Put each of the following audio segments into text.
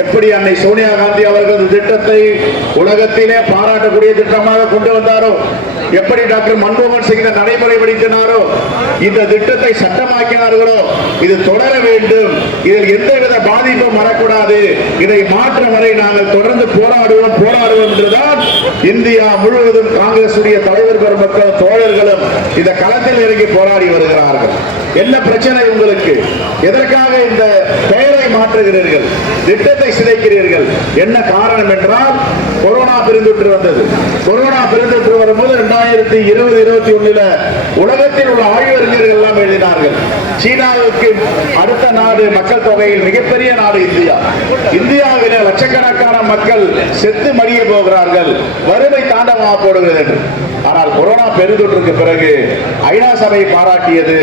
எப்படி அன்னை சோனியா காந்தி அவர்கள் திட்டத்தை உலகத்திலே பாராட்டக்கூடிய திட்டமாக கொண்டு வந்தாரோ, எப்படி டாக்டர் மன்மோகன் சிங் நடைமுறைப்படுத்தினாரோ, இந்த திட்டத்தை சட்டமாக்கினார்களோ, இது தொடர வேண்டும். இதில் எந்தவித பாதிப்பும் வரக்கூடாது. இதை மாற்ற வரை நாங்கள் தொடர்ந்து போராடுவோம் என்றுதான் இந்தியா முழுவதும் காங்கிரஸ் தலைவர் பெருமக்கள் தோழர்களும் இந்த களத்தில் இறங்கி போராடி வருகிறார்கள். என்ன பிரச்சனை உங்களுக்கு? எதற்காக இந்த பெயரை மாற்றுகிறீர்கள்? திட்டத்தை சிதைக்கிறீர்கள்? என்ன காரணம் என்றால், கொரோனா பெருந்தொற்று வந்தது. கொரோனா பெருந்தொற்று வரும்போது 2020-21 உலகத்தில் உள்ள ஆய்வறிஞர்கள் எல்லாம் எழுதினார்கள், சீனாவுக்கு அடுத்த நாடு மக்கள் தொகையில் மிகப்பெரிய நாடு இந்தியா. இந்தியாவில் லட்சக்கணக்கான மக்கள் செத்து மடிய போகிறார்கள், வறுமை தாண்டவமாக போடுகிறது என்று. ஆனால் கொரோனா பெருந்தொற்றுக்கு பிறகு ஐநா சபை பாராட்டியது,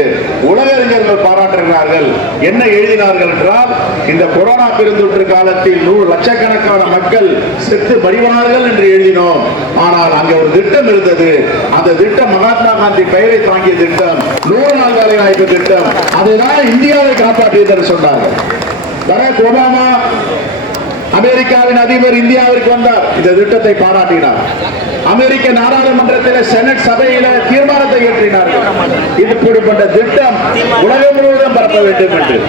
உலக அறிஞர்கள் பாராட்டுகிறார்கள். என்ன எழுதினார்கள் என்றால், இந்த கொரோனா பெருந்தொற்று காலத்தில் 100 லட்சக்கணக்கான மக்கள் செத்து மடிவார்கள் என்று எழுதினோம். ஆனால் அங்கே ஒரு திட்டம் இருந்தது. அந்த திட்டம் மகாத்மா காந்தி பெயரை தாங்கிய திட்டம், 100 நாள் வேலை வாய்ப்பு திட்டம். அதுதான் இந்தியாவை காப்பாற்றியது என்று சொன்னார்கள். பராக் ஒபாமா அமெரிக்காவின் அதிபர் இந்தியாவிற்கு வந்தார், இந்த திட்டத்தை பாராட்டினார். அமெரிக்க நாடாளுமன்றத்தில் செனட் சபையில தீர்மானத்தை ஏற்றினார்கள், இப்படிப்பட்ட திட்டம் உலகம் முழுவதும் பரப்ப வேண்டும் என்று.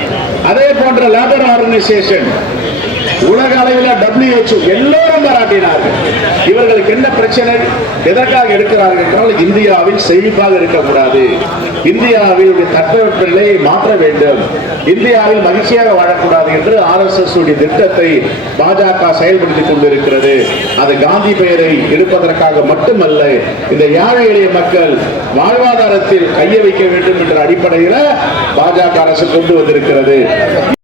அதே போன்ற லேபர் ஆர்கனைசேஷன், உலக அளவில் WHO எல்லோரும் பாராட்டினார்கள். இவர்களுக்கு என்ன பிரச்சனை? எதற்காக எடுக்கிறார்கள் என்றால், இந்தியாவில் செழிப்பாக இருக்கக்கூடாது, இந்தியாவில் தட்பவெப்ப நிலையை மாற்ற வேண்டும், இந்தியாவில் மகிழ்ச்சியாக வாழக்கூடாது என்று RSS திட்டத்தை பாஜக செயல்படுத்திக் கொண்டிருக்கிறது. அது காந்தி பெயரை எடுப்பதற்காக மட்டுமல்ல, இந்த ஏழை எளிய மக்கள் வாழ்வாதாரத்தில் கைய வைக்க வேண்டும் என்ற அடிப்படையில் பாஜக அரசு கொண்டு வந்திருக்கிறது.